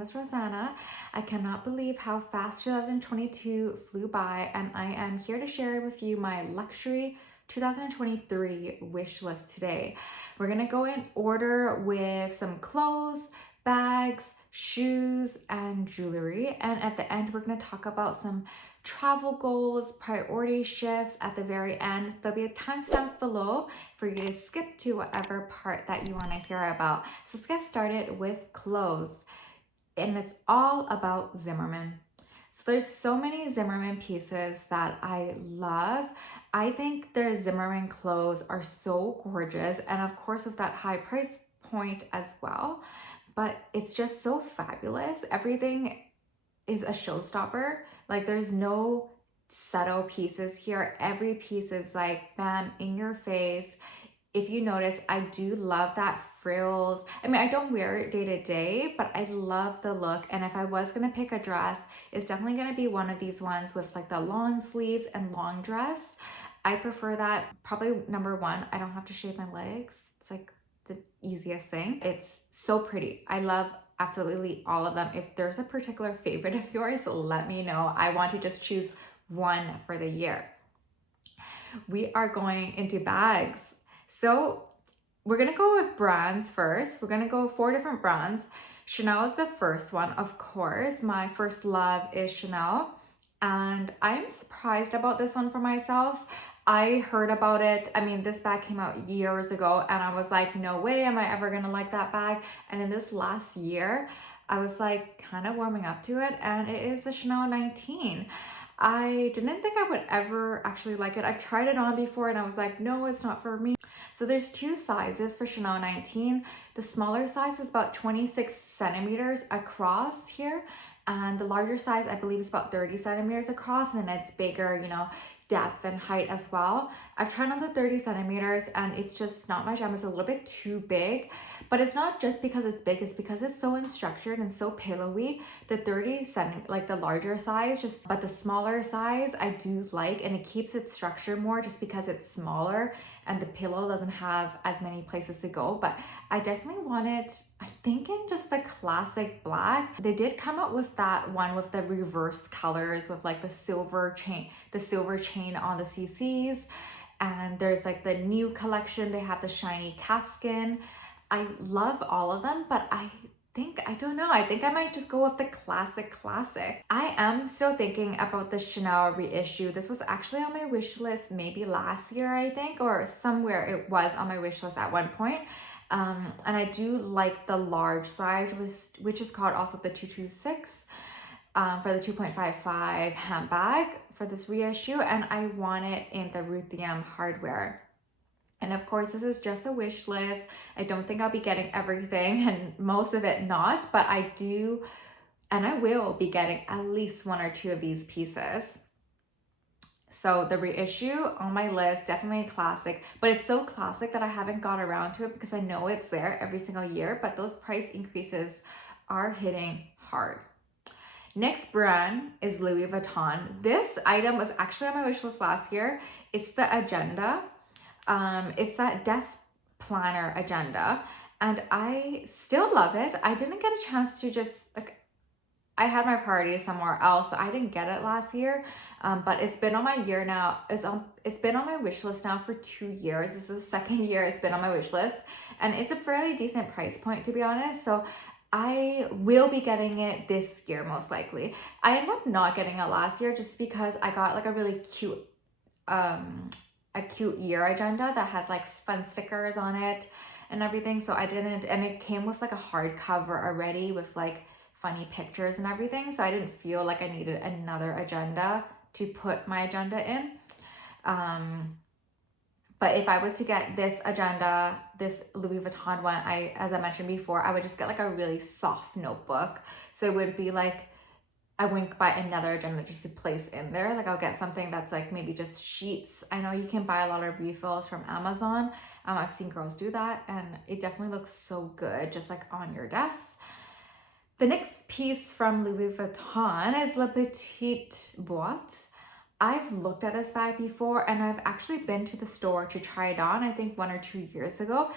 name is Rosanna. I cannot believe how fast 2022 flew by, and I am here to share with you my luxury 2023 wish list today. We're gonna go in order with some clothes, bags, shoes, and jewelry, and at the end we're gonna talk about some travel goals, priority shifts at the very end. So there'll be timestamps below for you to skip to whatever part that you want to hear about. So let's get started with clothes. And it's all about Zimmermann. So there's so many Zimmermann pieces that I love. I think their Zimmermann clothes are so gorgeous, and of course with that high price point as well. But it's just so fabulous. Everything is a showstopper. Like there's no subtle pieces here. Every piece is like bam, in your face. If you notice, I do love that frills. I mean, I don't wear it day to day, but I love the look. And if I was gonna pick a dress, it's definitely gonna be one of these ones with like the long sleeves and long dress. I prefer that. Probably number one, I don't have to shave my legs. It's like the easiest thing. It's so pretty. I love absolutely all of them. If there's a particular favorite of yours, let me know. I want to just choose one for the year. We are going into bags. So we're gonna go with brands first. We're gonna go 4 different brands. Chanel is the first one, of course. My first love is Chanel, and I'm surprised about this one for myself. I heard about it. I mean, this bag came out years ago and I was like, no way am I ever gonna like that bag. And in this last year, I was like kind of warming up to it, and it is a Chanel 19. I didn't think I would ever actually like it. I've tried it on before and I was like, no, it's not for me. So there's 2 sizes for Chanel 19. The smaller size is about 26 centimeters across here. And the larger size, I believe, is about 30 centimeters across, and then it's bigger, you know, depth and height as well. I've tried on the 30 centimeters and it's just not my jam. It's a little bit too big, but it's not just because it's big, it's because it's so unstructured and so pillowy. The 30 centimeter, like the larger size, but the smaller size I do like, and it keeps its structure more just because it's smaller and the pillow doesn't have as many places to go. But I definitely wanted, I'm thinking just the classic black. They did come out with that one with the reverse colors with like the silver chain on the CCs. And there's like the new collection, they have the shiny calfskin. I love all of them, but I think I might just go with the classic. I am still thinking about the Chanel reissue. This was actually on my wish list maybe last year, I think, or somewhere it was on my wish list at one point. And I do like the large size, which is called also the 226 for the 2.55 handbag for this reissue, and I want it in the ruthenium hardware. And of course, this is just a wish list. I don't think I'll be getting everything, and most of it not, but I do, and I will be getting at least 1 or 2 of these pieces. So the reissue on my list, definitely a classic, but it's so classic that I haven't got around to it because I know it's there every single year, but those price increases are hitting hard. Next brand is Louis Vuitton. This item was actually on my wish list last year. It's the agenda. It's that desk planner agenda, and I still love it. I didn't get a chance to just like, I had my priorities somewhere else, so I didn't get it last year. But it's been on my year now. It's been on my wish list now for 2 years. This is the 2nd year it's been on my wish list, and it's a fairly decent price point, to be honest. So I will be getting it this year most likely. I ended up not getting it last year just because I got like a really cute year agenda that has like fun stickers on it and everything. So I didn't, and it came with like a hardcover already with like funny pictures and everything. So I didn't feel like I needed another agenda to put my agenda in. But if I was to get this agenda, this Louis Vuitton one, as I mentioned before, I would just get like a really soft notebook. So it would be like, I wouldn't buy another agenda just to place in there. Like I'll get something that's like maybe just sheets. I know you can buy a lot of refills from Amazon. I've seen girls do that, and it definitely looks so good, just like on your desk. The next piece from Louis Vuitton is La Petite Boîte. I've looked at this bag before, and I've actually been to the store to try it on, I think 1 or 2 years ago.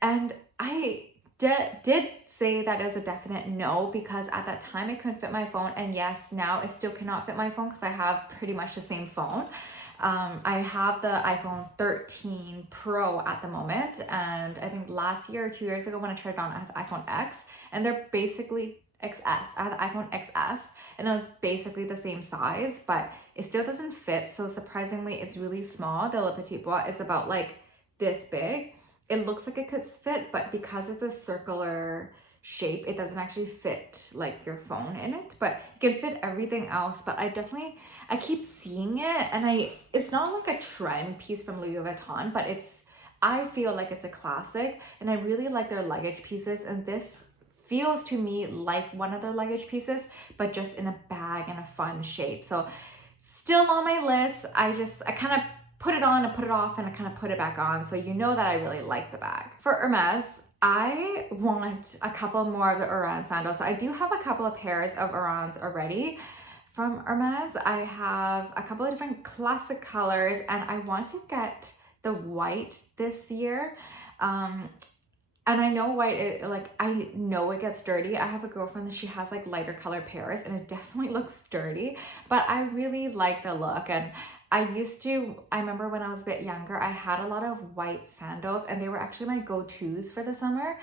And I did say that it was a definite no, because at that time it couldn't fit my phone, and yes, now it still cannot fit my phone because I have pretty much the same phone. I have the iPhone 13 Pro at the moment, and I think last year or 2 years ago when I tried it on, I had the iPhone X, and they're basically XS. I had the iPhone XS, and it was basically the same size, but it still doesn't fit. So surprisingly, it's really small. The Le Petit Bois is about like this big. It looks like it could fit, but because it's a circular shape, it doesn't actually fit like your phone in it, but it can fit everything else. But I keep seeing it, and it's not like a trend piece from Louis Vuitton, but I feel like it's a classic, and I really like their luggage pieces, and this feels to me like one of their luggage pieces, but just in a bag and a fun shape. So still on my list. I kind of put it on and put it off, and I kind of put it back on. So you know that I really like the bag. For Hermes, I want a couple more of the Oran sandals. So I do have a couple of pairs of Orans already from Hermes. I have a couple of different classic colors, and I want to get the white this year. And I know white, I know it gets dirty. I have a girlfriend that she has like lighter color pairs, and it definitely looks dirty, but I really like the look. And I remember when I was a bit younger, I had a lot of white sandals, and they were actually my go-tos for the summer.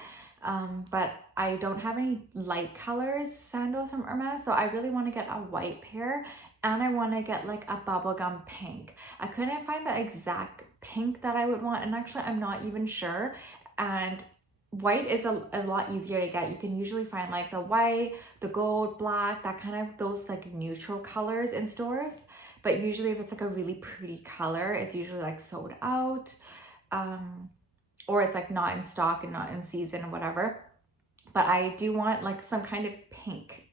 But I don't have any light colors sandals from Hermes, so I really want to get a white pair, and I want to get like a bubblegum pink. I couldn't find the exact pink that I would want, and actually I'm not even sure. And white is a lot easier to get. You can usually find like the white, the gold, black, that kind of those like neutral colors in stores. But usually if it's like a really pretty color, it's usually like sold out, or it's like not in stock and not in season or whatever. But I do want like some kind of pink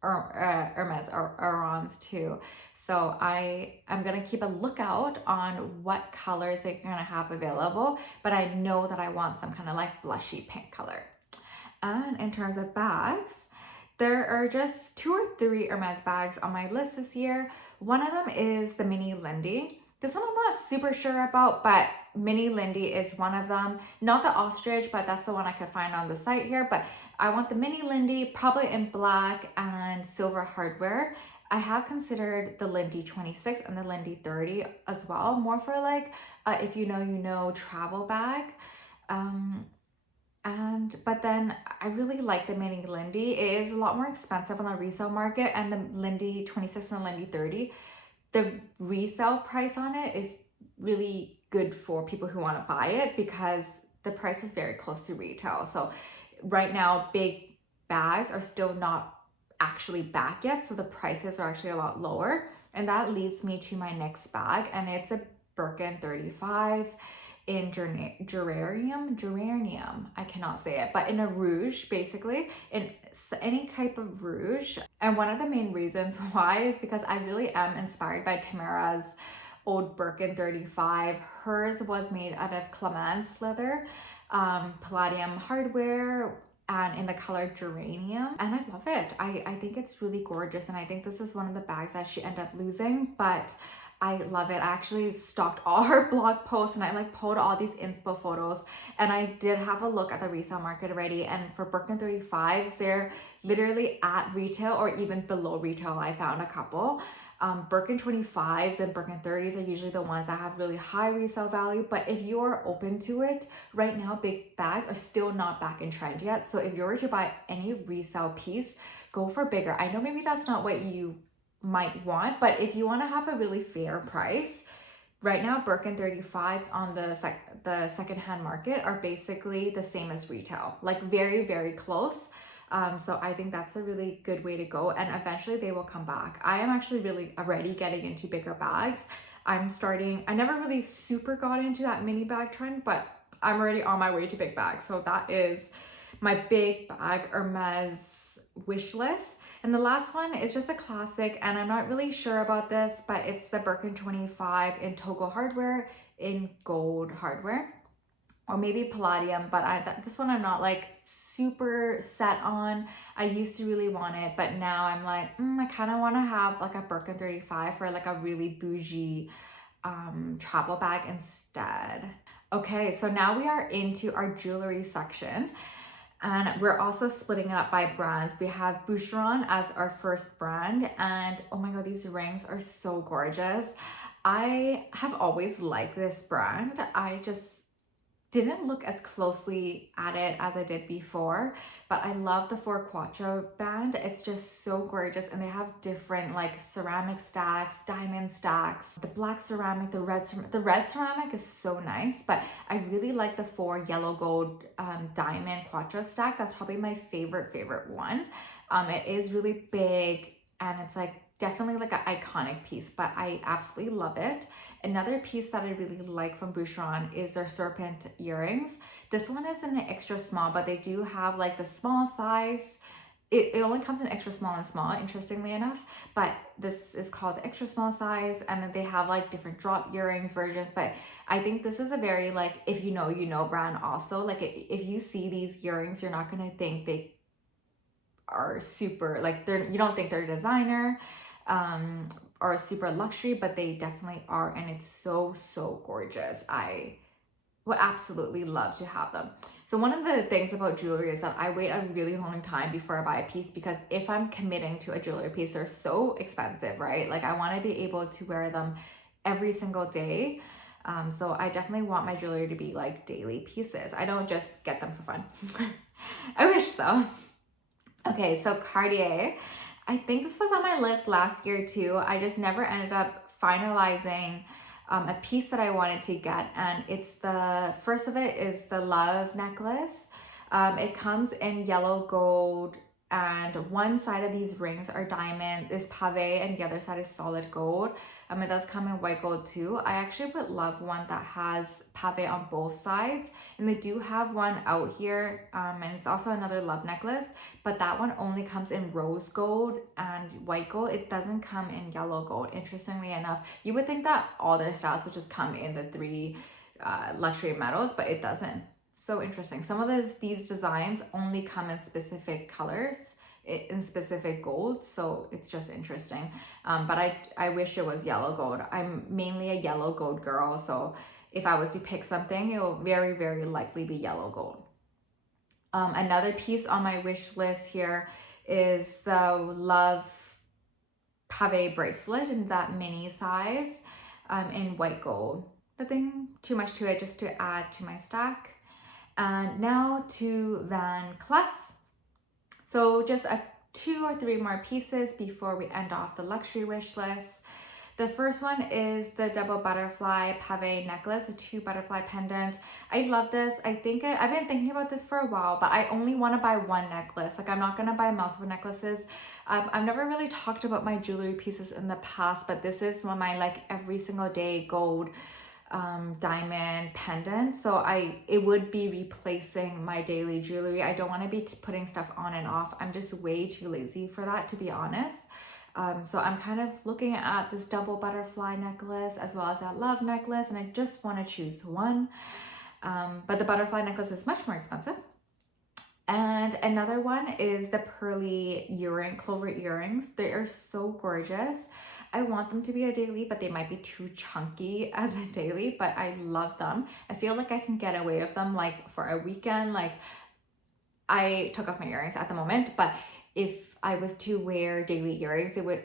Hermes or Orans too. So I'm gonna keep a lookout on what colors they're gonna have available, but I know that I want some kind of like blushy pink color. And in terms of bags, there are just 2 or 3 Hermes bags on my list this year. One of them is the Mini Lindy. This one I'm not super sure about, but Mini Lindy is one of them. Not the ostrich, but that's the one I could find on the site here. But I want the Mini Lindy, probably in black and silver hardware. I have considered the Lindy 26 and the Lindy 30 as well, more for like, if you know, travel bag. But then I really like the Mini Lindy. It is a lot more expensive on the resale market, and the Lindy 26 and the Lindy 30, the resale price on it is really good for people who want to buy it because the price is very close to retail. So right now, big bags are still not actually back yet, so the prices are actually a lot lower. And that leads me to my next bag, and it's a Birkin 35 in geranium, I cannot say it, but in a rouge, basically, in any type of rouge. And one of the main reasons why is because I really am inspired by Tamara's old Birkin 35. Hers was made out of clemence leather, palladium hardware, and in the color geranium, and I love it. I think it's really gorgeous, and I think this is one of the bags that she ended up losing, but I love it. I actually stalked all her blog posts, and I like pulled all these inspo photos, and I did have a look at the resale market already. And for Birkin 35s, they're literally at retail or even below retail. I found a couple. Birkin 25s and Birkin 30s are usually the ones that have really high resale value, but if you're open to it, right now big bags are still not back in trend yet. So if you were to buy any resale piece, go for bigger. I know maybe that's not what you might want, but if you want to have a really fair price, right now Birkin 35s on the secondhand market are basically the same as retail, like very, very close. So I think that's a really good way to go, and eventually they will come back. I am actually really already getting into bigger bags. I never really super got into that mini bag trend, but I'm already on my way to big bags. So that is my big bag Hermes wish list. And the last one is just a classic, and I'm not really sure about this, but it's the Birkin 25 in Togo hardware, in gold hardware, or maybe palladium, but this one I'm not like super set on. I used to really want it, but now I'm like, I kind of want to have like a Birkin 35 for like a really bougie travel bag instead. Okay, so now we are into our jewelry section. And we're also splitting it up by brands. We have Boucheron as our first brand. And oh my God, these rings are so gorgeous. I have always liked this brand. I just didn't look as closely at it as I did before, but I love the four quattro band. It's just so gorgeous, and they have different like ceramic stacks, diamond stacks, the black ceramic, the red ceramic is so nice, but I really like the four yellow gold diamond quattro stack. That's probably my favorite one. It is really big, and it's like definitely like an iconic piece, but I absolutely love it. Another piece that I really like from Boucheron is their serpent earrings. This one is in an extra small, but they do have like the small size. It only comes in extra small and small, interestingly enough, but this is called the extra small size, and then they have like different drop earrings versions. But I think this is a very like, if you know brand also. Like if you see these earrings, you're not gonna think they are super, like you don't think they're designer or super luxury, but they definitely are, and it's so gorgeous. I would absolutely love to have them. So one of the things about jewelry is that I wait a really long time before I buy a piece, because if I'm committing to a jewelry piece, they're so expensive, right? Like I want to be able to wear them every single day. So I definitely want my jewelry to be like daily pieces. I don't just get them for fun. I wish though. Okay, so Cartier. I think this was on my list last year too. I just never ended up finalizing a piece that I wanted to get, and it's the first of it is the love necklace. It comes in yellow gold, and one side of these rings are diamond, is pave, and the other side is solid gold. It does come in white gold too. I actually would love one that has pave on both sides, and they do have one out here, and it's also another love necklace, but that one only comes in rose gold and white gold. It doesn't come in yellow gold, interestingly enough. You would think that all their styles would just come in the three luxury metals, but it doesn't. So interesting. Some of these designs only come in specific colors, in specific gold, so it's just interesting. But I wish it was yellow gold. I'm mainly a yellow gold girl, so if I was to pick something, it will very likely be yellow gold. Another piece on my wish list here is the love pave bracelet in that mini size, in white gold. Nothing too much to it, just to add to my stack. And now to Van Cleef. So just 2 or 3 more pieces before we end off the luxury wish list. The first one is the double butterfly pave necklace, the 2 butterfly pendant. I love this. I've been thinking about this for a while, but I only want to buy one necklace. Like I'm not going to buy multiple necklaces. I've never really talked about my jewelry pieces in the past, but this is one of my like every single day gold diamond pendant, so it would be replacing my daily jewelry. I don't want to be putting stuff on and off. I'm just way too lazy for that, to be honest. So I'm kind of looking at this double butterfly necklace as well as that love necklace, and I just want to choose one. But the butterfly necklace is much more expensive. And another one is the pearly clover earrings. They are so gorgeous. I want them to be a daily, but they might be too chunky as a daily, but I love them. I feel like I can get away with them like for a weekend. Like I took off my earrings at the moment, but if I was to wear daily earrings, it would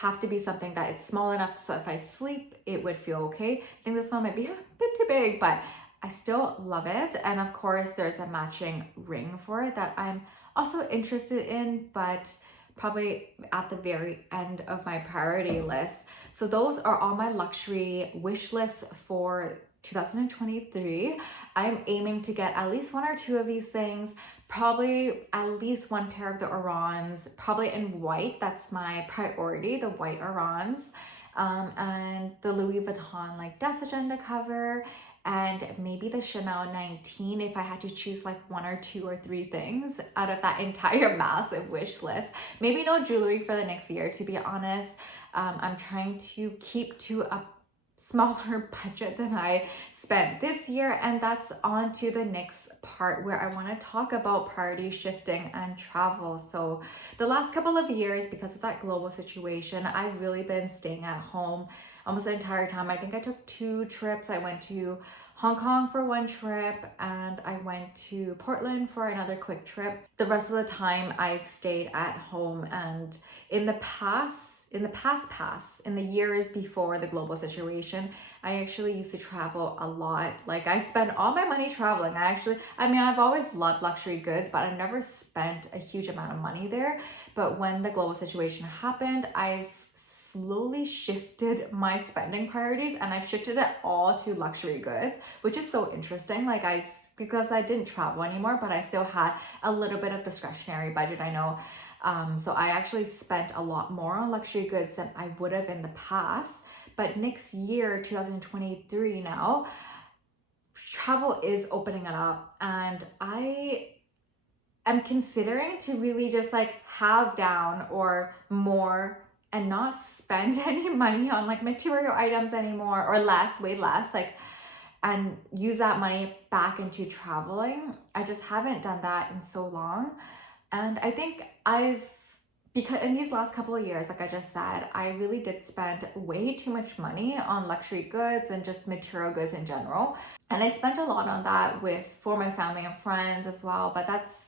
have to be something that it's small enough so if I sleep, it would feel okay. I think this one might be a bit too big, but I still love it. And of course, there's a matching ring for it that I'm also interested in, but probably at the very end of my priority list. So those are all my luxury wish lists for 2023. I'm aiming to get at least 1 or 2 of these things, probably at least 1 pair of the Orans, probably in white. That's my priority, the white Orans, and the Louis Vuitton like Des Agenda cover, and maybe the Chanel 19 if I had to choose like 1 or 2 or 3 things out of that entire massive wish list. Maybe no jewelry for the next year, to be honest. I'm trying to keep to a smaller budget than I spent this year, and that's on to the next part where I want to talk about priority shifting and travel. So the last couple of years, because of that global situation, I've really been staying at home. almost the entire time. I think I took 2 trips. I went to Hong Kong for 1 trip and I went to Portland for another quick trip. The rest of the time I've stayed at home, and in the years before the global situation, I actually used to travel a lot. Like I spent all my money traveling. I've always loved luxury goods, but I've never spent a huge amount of money there. But when the global situation happened, I've slowly shifted my spending priorities and I've shifted it all to luxury goods, which is so interesting. Because I didn't travel anymore, but I still had a little bit of discretionary budget, I know. So I actually spent a lot more on luxury goods than I would have in the past. But next year, 2023 now, travel is opening it up, and I am considering to really just like have down or more and not spend any money on like material items anymore, or less, way less, and use that money back into traveling. I just haven't done that in so long. And I think because in these last couple of years, like I just said, I really did spend way too much money on luxury goods and just material goods in general. And I spent a lot on that for my family and friends as well. But that's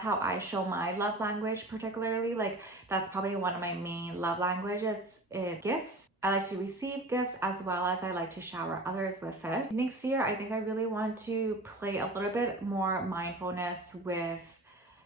how I show my love language, particularly. Like that's probably one of my main love languages, gifts. I like to receive gifts as well as I like to shower others with it. Next year, I think I really want to play a little bit more mindfulness with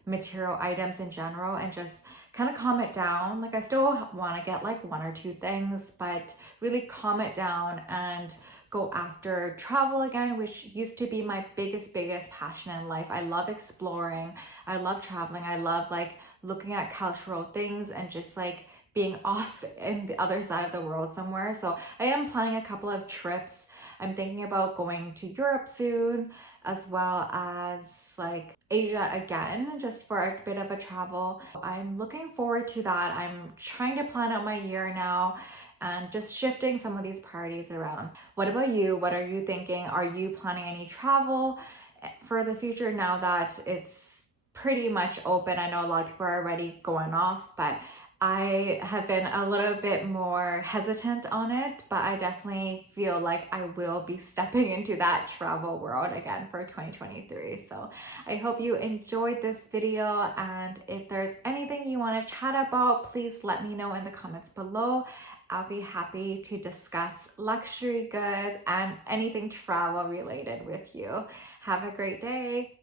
material items in general and just kind of calm it down. Like I still want to get like 1 or 2 things, but really calm it down and go after travel again, which used to be my biggest passion in life. I love exploring. I love traveling. I love like looking at cultural things and just like being off in the other side of the world somewhere. So I am planning a couple of trips. I'm thinking about going to Europe soon, as well as like Asia again, just for a bit of a travel. I'm looking forward to that. I'm trying to plan out my year now and just shifting some of these priorities around. What about you? What are you thinking? Are you planning any travel for the future now that it's pretty much open? I know a lot of people are already going off, but I have been a little bit more hesitant on it, but I definitely feel like I will be stepping into that travel world again for 2023. So I hope you enjoyed this video, and if there's anything you want to chat about, please let me know in the comments below. I'll be happy to discuss luxury goods and anything travel related with you. Have a great day.